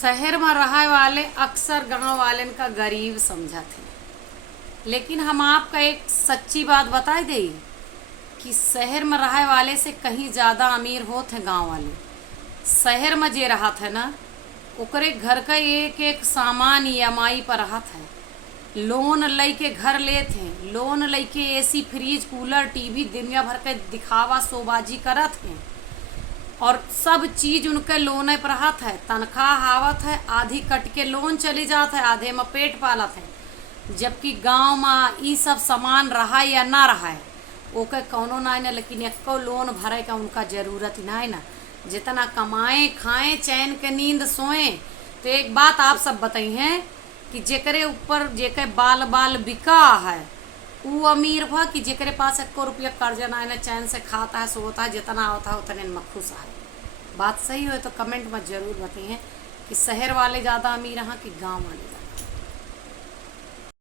शहर में रहे वाले अक्सर गांव वालन का गरीब समझत हैं। लेकिन हम आपका एक सच्ची बात बता दे कि शहर में रहे वाले से कहीं ज़्यादा अमीर होत हैं गांव वाले। शहर में जे रहत है ना, ओकरे घर का एक एक सामान ईएमआई पर रहत है। लोन लेके घर लेत हैं, लोन लेके एसी फ्रिज कूलर टीवी दुनिया भर के दिखावा शोबाजी करत हैं और सब चीज उनके लोन पर रहत है। तनख्वाह आवत है, आधी कट के लोन चली जात है, आधे में पेट पालत है। जबकि गांव में ई सब सामान रहा या ना रहा है ओके कौनो ना है, लेकिन एको लोन भरे का उनका जरूरत ही ना है ना। जितना कमाएं खाएं चैन के नींद सोएं। तो एक बात आप सब बताई हैं कि जेकरे ऊपर जेके बाल बाल बिका है वो अमीर भा कि जेकरे पास एको रुपया कर्जा ना है ना, चैन से खाता है सोता है, जितना होता है उतने में खुश है। बात सही हो तो कमेंट में जरूर बताइए कि शहर वाले ज़्यादा अमीर हैं कि गांव वाले।